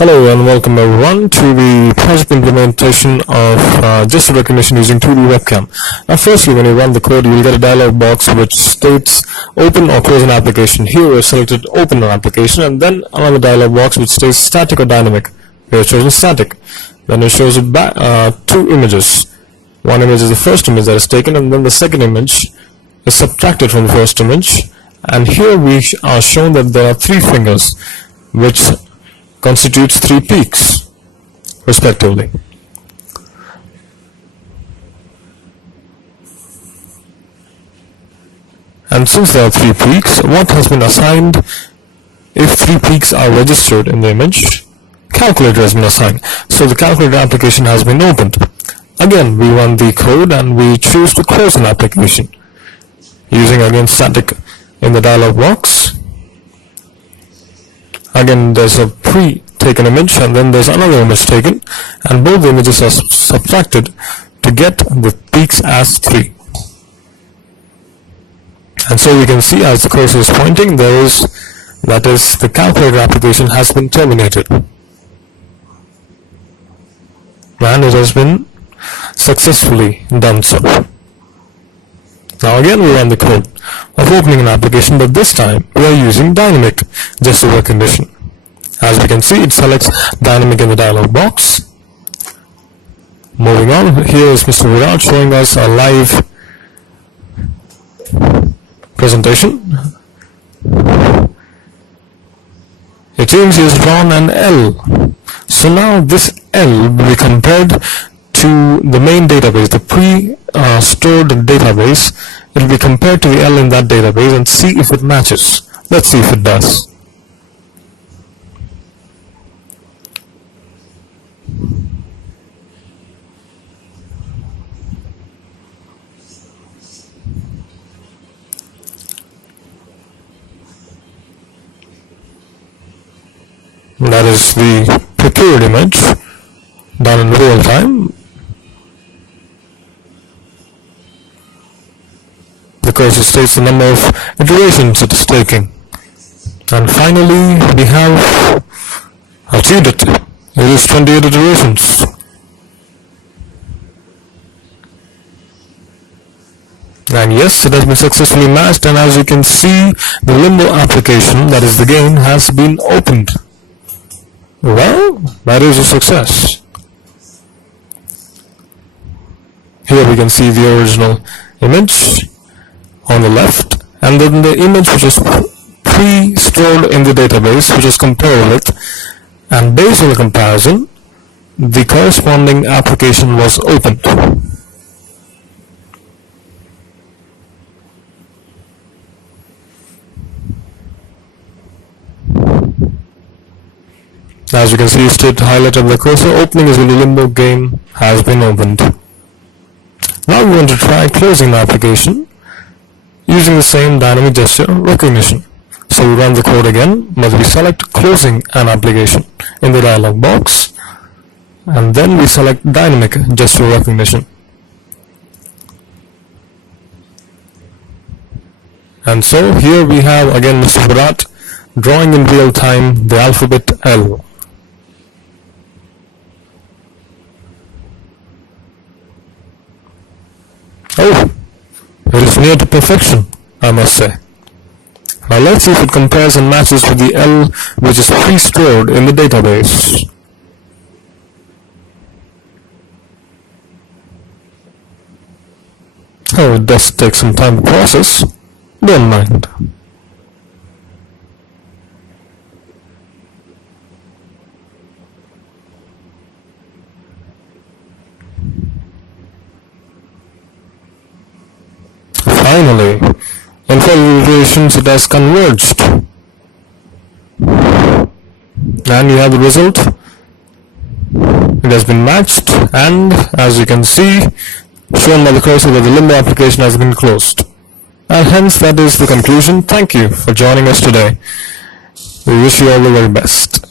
Hello and welcome everyone to the project implementation of gesture recognition using 2D webcam. Now firstly, when you run the code, you will get a dialog box which states open or close an application. Here we have selected open an application, and then another dialog box which states static or dynamic. We have chosen static. Then it shows two images. One image is the first image that is taken, and then the second image is subtracted from the first image. And here we are shown that there are three fingers which constitutes three peaks respectively. And since there are three peaks, what has been assigned if three peaks are registered in the image? Calculator has been assigned. So the calculator application has been opened. Again, we run the code and we choose to close an application using again static in the dialog box. Again, there's a pre-taken image and then there's another image taken, and both the images are subtracted to get the peaks as 3. And so we can see as the cursor is pointing, that is the calculator application has been terminated. And it has been successfully done so. Now again we run the code of opening an application, but this time we are using dynamic gesture recognition. As we can see, it selects dynamic in the dialog box. Moving on, here is Mr. Virat showing us a live presentation. It seems he has drawn an L. So now this L will be compared to the main database, the pre-stored database. It will be compared to the L in that database and see if it matches. Let's see if it does. That is the procured image done in real time. The cursor states the number of iterations it is taking. And finally, we have achieved it. It is 28 iterations. And yes, it has been successfully matched, and as you can see, the limbo application, that is the game, has been opened. Well, that is a success. Here we can see the original image on the left, and then the image which is pre-stored in the database, which is compared with, and based on the comparison, the corresponding application was opened. As you can see, state highlighted the cursor, opening is when the limbo game has been opened. Now we want to try closing the application using the same dynamic gesture recognition. So we run the code again, but we select closing an application in the dialog box, and then we select dynamic gesture recognition. And so here we have again Mr. Virat drawing in real time the alphabet L. Oh, it is near to perfection, I must say. Now let's see if it compares and matches with the L which is pre-stored in the database. Oh, it does take some time to process. Don't mind. Finally, in 4 iterations it has converged, and you have the result. It has been matched, and as you can see, shown by the cursor, that the limbo application has been closed. And hence that is the conclusion. Thank you for joining us today. We wish you all the very best.